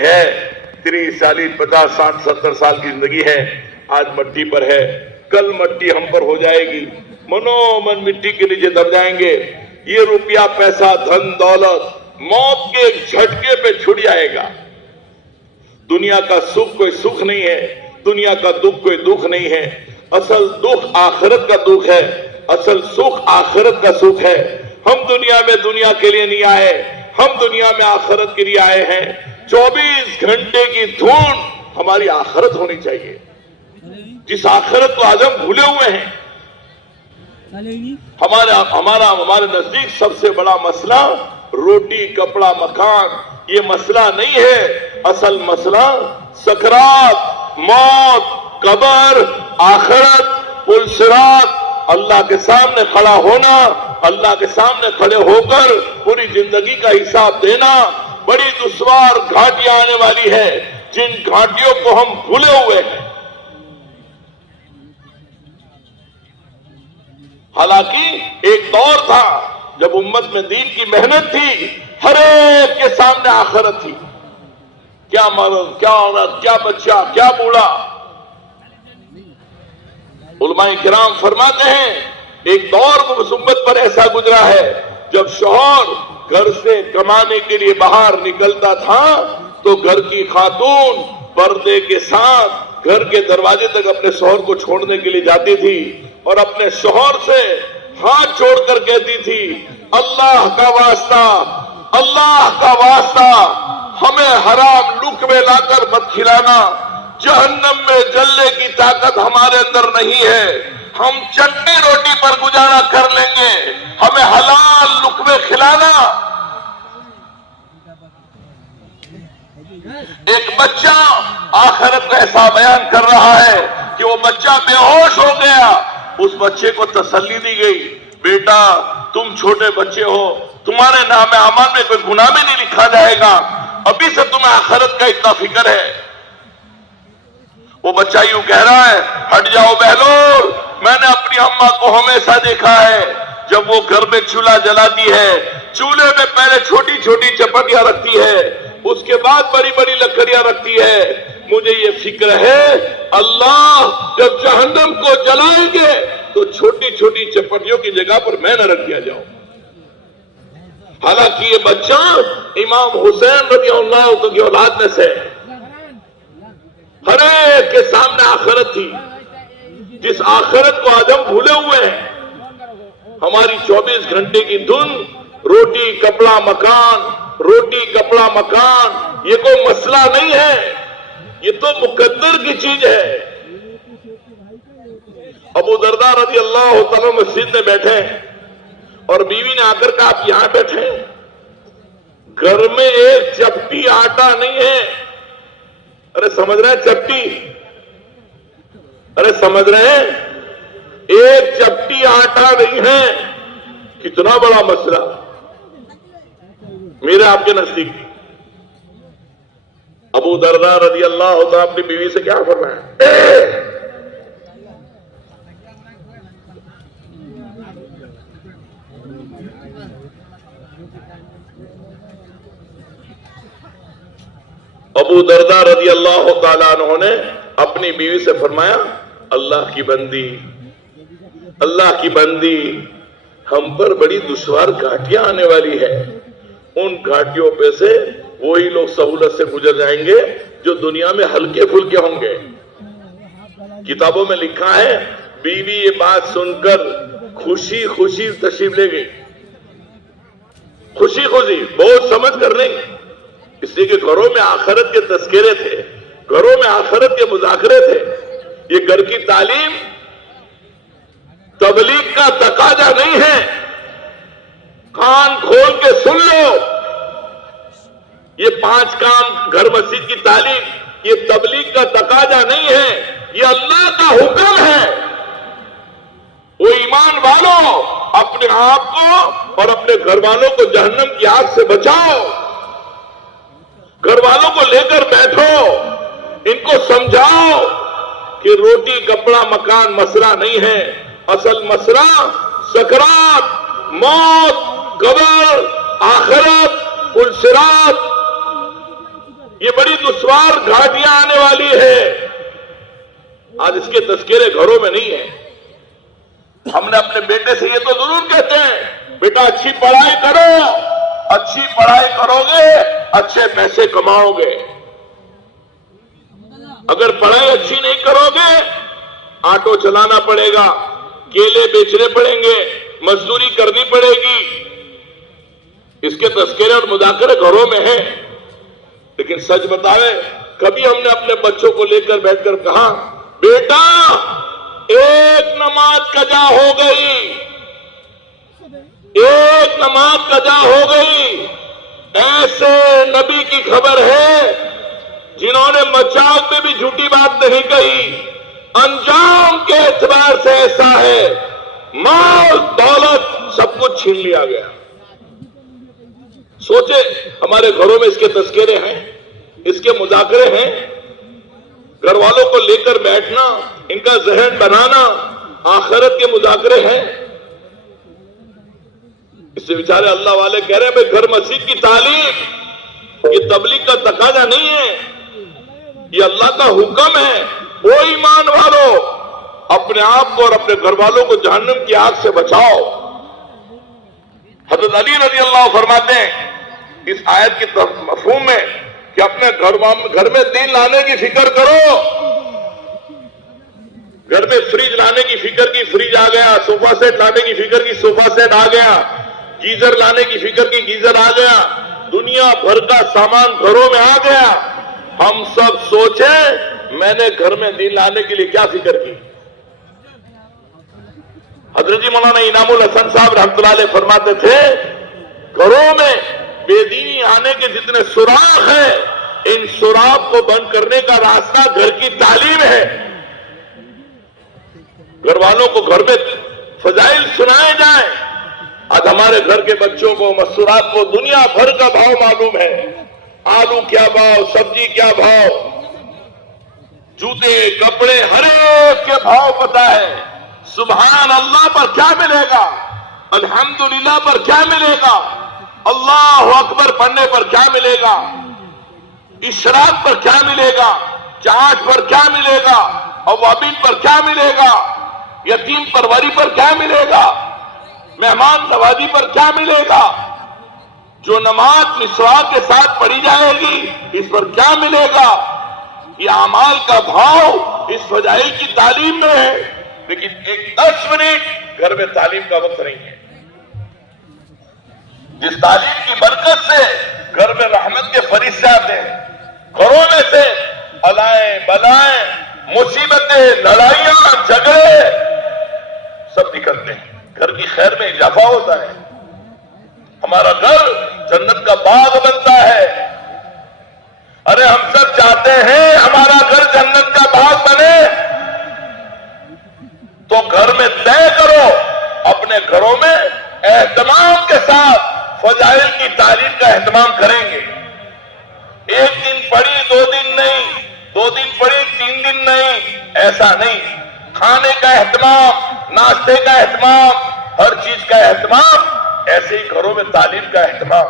ہے 30 40 50 60 70 سال کی زندگی ہے، آج مٹی پر ہے، کل مٹی ہم پر ہو جائے گی، منومن مٹی کے نیچے دب جائیں گے۔ یہ روپیہ پیسہ دھن دولت موت کے جھٹکے پہ چھٹ جائے گا۔ دنیا کا سکھ کوئی سکھ نہیں ہے، دنیا کا دکھ کوئی دکھ نہیں ہے، اصل دکھ آخرت کا دکھ ہے، اصل سکھ آخرت کا سکھ ہے۔ ہم دنیا میں دنیا کے لیے نہیں آئے، ہم دنیا میں آخرت کے لیے آئے ہیں۔ 24 گھنٹے کی دھن ہماری آخرت ہونی چاہیے، جس آخرت کو آج ہم بھولے ہوئے ہیں۔ ہمارے نزدیک سب سے بڑا مسئلہ روٹی کپڑا مکان، یہ مسئلہ نہیں ہے، اصل مسئلہ سکرات، موت، قبر، آخرت، پل صراط، اللہ کے سامنے کھڑا ہونا، اللہ کے سامنے کھڑے ہو کر پوری زندگی کا حساب دینا۔ بڑی دشوار گھاٹیاں آنے والی ہے، جن گھاٹیوں کو ہم بھولے ہوئے ہیں۔ حالانکہ ایک دور تھا جب امت میں دین کی محنت تھی، ہر ایک کے سامنے آخرت تھی، کیا مرد کیا عورت کیا بچہ کیا بوڑھا۔ علماء کرام فرماتے ہیں ایک دور اس امت پر ایسا گزرا ہے جب شوہر گھر سے کمانے کے لیے باہر نکلتا تھا تو گھر کی خاتون پردے کے ساتھ گھر کے دروازے تک اپنے شوہر کو چھوڑنے کے لیے جاتی تھی اور اپنے شوہر سے ہاتھ چھوڑ کر کہتی تھی، اللہ کا واسطہ، اللہ کا واسطہ، ہمیں حرام لقمے لا کر مت کھلانا، جہنم میں جلنے کی طاقت ہمارے اندر نہیں ہے، ہم چٹنی روٹی پر گزارا کر لیں گے، ہمیں حلال لقمے کھلانا۔ ایک بچہ آخرت کا ایسا بیان کر رہا ہے کہ وہ بچہ بے ہوش ہو گیا، اس بچے کو تسلی دی گئی، بیٹا تم چھوٹے بچے ہو، تمہارے نام اعمال میں کوئی گناہ میں نہیں لکھا جائے گا، ابھی سے تمہیں آخرت کا اتنا فکر ہے۔ وہ بچہ یوں کہہ رہا ہے، ہٹ جاؤ بہلول، میں نے اپنی اماں کو ہمیشہ دیکھا ہے جب وہ گھر میں چولہا جلاتی ہے، چولہے میں پہلے چھوٹی چھوٹی چپٹیاں رکھتی ہے، اس کے بعد بڑی بڑی لکڑیاں رکھتی ہے، مجھے یہ فکر ہے اللہ جب جہنم کو جلائیں گے تو چھوٹی چھوٹی چپٹیوں کی جگہ پر میں نہ رکھ دیا جاؤں۔ حالانکہ یہ بچہ امام حسین رضی اللہ عنہ کی اولاد میں سے، ہر ایک کے سامنے آخرت تھی، جس آخرت کو آج ہم بھولے ہوئے ہیں۔ ہماری 24 گھنٹے کی دھن روٹی کپڑا مکان، روٹی کپڑا مکان، یہ کوئی مسئلہ نہیں ہے، یہ تو مقدر کی چیز ہے۔ ابو درداء رضی اللہ تعالیٰ مسجد میں بیٹھے اور بیوی نے آ کر کہا آپ یہاں بیٹھے، گھر میں ایک چپٹی آٹا نہیں ہے۔ ارے سمجھ رہے ہیں چپٹی، ارے سمجھ رہے ہیں ایک چپٹی آٹا نہیں ہے، کتنا بڑا مسئلہ میرے آپ کے نزدیک۔ ابو درداء رضی اللہ تعالیٰ اپنی بیوی سے کیا فرمایا، ابو درداء رضی اللہ تعالیٰ عنہ نے اپنی بیوی سے فرمایا، اللہ کی بندی، اللہ کی بندی، ہم پر بڑی دشوار گھاٹیاں آنے والی ہے، ان گھاٹیوں پہ سے وہی لوگ سہولت سے گزر جائیں گے جو دنیا میں ہلکے پھلکے ہوں گے۔ کتابوں میں لکھا ہے بیوی یہ بات سن کر خوشی خوشی تشریف لے گئی، خوشی خوشی، بہت سمجھ کر نہیں، اس لیے کہ گھروں میں آخرت کے تذکرے تھے، گھروں میں آخرت کے مذاکرے تھے۔ یہ گھر کی تعلیم تبلیغ کا تقاضا نہیں ہے، کان کھول کے سن لو، یہ 5 کام گھر مسجد کی تعلیم یہ تبلیغ کا تقاضا نہیں ہے، یہ اللہ کا حکم ہے۔ وہ ایمان والوں اپنے آپ کو اور اپنے گھر والوں کو جہنم کی آگ سے بچاؤ، گھر والوں کو لے کر بیٹھو، ان کو سمجھاؤ کہ روٹی کپڑا مکان مسئلہ نہیں ہے، اصل مسئلہ سکرات، موت، قبر، آخرت، پل صراط۔ یہ بڑی دشوار گھاٹیاں آنے والی ہے، آج اس کے تذکرے گھروں میں نہیں ہے۔ ہم نے اپنے بیٹے سے یہ تو ضرور کہتے ہیں، بیٹا اچھی پڑھائی کرو، اچھی پڑھائی کرو گے اچھے پیسے کماؤ گے۔ اگر پڑھائی اچھی نہیں کرو گے آٹو چلانا پڑے گا، کیلے بیچنے پڑیں گے، مزدوری کرنی پڑے گی۔ اس کے تذکرے اور مذاکرے گھروں میں ہیں، لیکن سچ بتاوے کبھی ہم نے اپنے بچوں کو لے کر بیٹھ کر کہا بیٹا ایک نماز قضا ہو گئی، ایک نماز قضا ہو گئی؟ ایسے نبی کی خبر ہے جنہوں نے مذاق میں بھی جھوٹی بات نہیں کہی، انجام کے اعتبار سے ایسا ہے مال دولت سب کچھ چھین لیا گیا۔ سوچے ہمارے گھروں میں اس کے تذکرے ہیں، اس کے مذاکرے ہیں، گھر والوں کو لے کر بیٹھنا، ان کا ذہن بنانا، آخرت کے مذاکرے ہیں۔ اس سے بیچارے اللہ والے کہہ رہے ہیں بھائی گھر مسجد کی تعلیم یہ تبلیغ کا تقاضا نہیں ہے، یہ اللہ کا حکم ہے۔ وہ ایمان والو اپنے آپ کو اور اپنے گھر والوں کو جہنم کی آگ سے بچاؤ۔ حضرت علی رضی اللہ فرماتے ہیں اس آیت کی مفہوم میں کہ اپنے گھر میں دین لانے کی فکر کرو۔ گھر میں فریج لانے کی فکر کی، فریج آ گیا، صوفہ سیٹ لانے کی فکر کی، صوفہ سیٹ آ گیا، گیزر لانے کی فکر کی، گیزر آ گیا، دنیا بھر کا سامان گھروں میں آ گیا۔ ہم سب سوچیں میں نے گھر میں دین لانے کے لیے کیا فکر کی؟ حضرت جی مولانا انعام الحسن صاحب رحمۃ اللہ علیہ فرماتے تھے گھروں میں بے دینی آنے کے جتنے سوراخ ہیں ان سوراخ کو بند کرنے کا راستہ گھر کی تعلیم ہے۔ گھر والوں کو گھر میں فضائل سنائے جائیں۔ آج ہمارے گھر کے بچوں کو مستورات کو دنیا بھر کا بھاؤ معلوم ہے، آلو کیا بھاؤ، سبزی کیا بھاؤ، جوتے کپڑے ہر ایک کے بھاؤ پتہ ہے۔ سبحان اللہ پر کیا ملے گا، الحمدللہ پر کیا ملے گا، اللہ اکبر پڑھنے پر کیا ملے گا، اشراق پر کیا ملے گا، چاش پر کیا ملے گا، اوابین پر کیا ملے گا، یتیم پروری پر کیا ملے گا، مہمان نوازی پر کیا ملے گا، جو نماز مسواک کے ساتھ پڑھی جائے گی اس پر کیا ملے گا۔ یہ اعمال کا بھاؤ اس فضائل کی تعلیم میں ہے، لیکن ایک 10 منٹ گھر میں تعلیم کا وقت نہیں ہے۔ جس تعلیم کی برکت سے گھر میں رحمت کے فرشتے آتے ہیں، گھروں میں سے بلائیں بلائیں مصیبتیں لڑائیاں جھگڑے سب نکلتے ہیں، گھر کی خیر میں اضافہ ہوتا ہے، ہمارا گھر جنت کا باغ بنتا ہے۔ ارے ہم سب چاہتے ہیں ہمارا گھر جنت کا باغ بنے، تو گھر میں طے کرو اپنے گھروں میں اہتمام کے ساتھ فضائل کی تعلیم کا اہتمام کریں گے۔ ایک دن پڑھی 2 دن نہیں، 2 دن پڑھی 3 دن نہیں، ایسا نہیں۔ کھانے کا اہتمام، ناشتے کا اہتمام، ہر چیز کا اہتمام، ایسے ہی گھروں میں تعلیم کا اہتمام۔